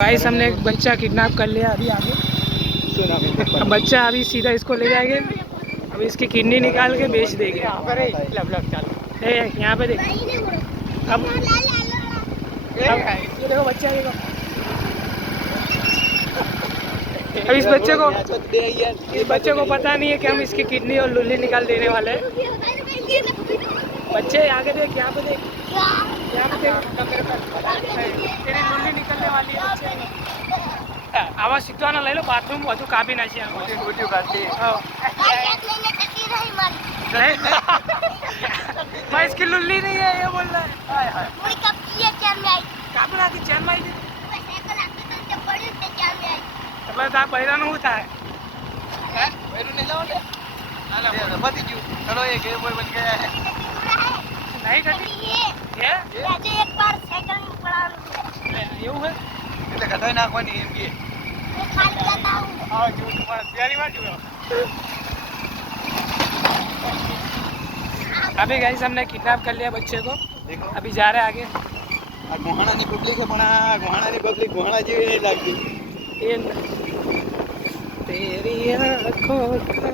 Guys हमने एक बच्चा किडनैप कर लिया अभी आगे। अब बच्चा अभी सीधा इसको ले जाएंगे। अब इसकी किडनी निकाल के बेच देंगे। यहाँ पे देख। अब ये देखो बच्चा देखो। अब इस बच्चे को पता नहीं है कि हम इसकी किडनी और लुल्ली निकाल देने वाले हैं। बच्चे आगे देख, यहाँ पे देख, यहाँ पे देख, तेरी लुल्ली निकलने वाली है बच्चे। आवाज सीखवाना ले लो बाथरूम બધું કાપી નાખી भाई इसकी लुल्ली नहीं है ये बोल रहा है। કાપી નાખી ચેન માં આવી એટલે તા બૈરાનું શું થાય હે બૈરું નહીં લાવો ને ના પતી ગયું ચલો એ ગેમ બોય બની ગયા है नहीं घटी ये આજે એક બાર સાયકલ માં પડાવવાનું છે એવું है એટલે કઢાઈ નાખવાની એમ કે ખાલી જતા હું આ જો તમારા તૈયારી માં જો अभी गाइस हमने किडनैप कर लिया बच्चे को। अभी जा रहे हैं आगे। गोहाना की पब्लिक है बना गोहाना की पब्लिक गोहाना जीवी नहीं लगती तेरी आँखों का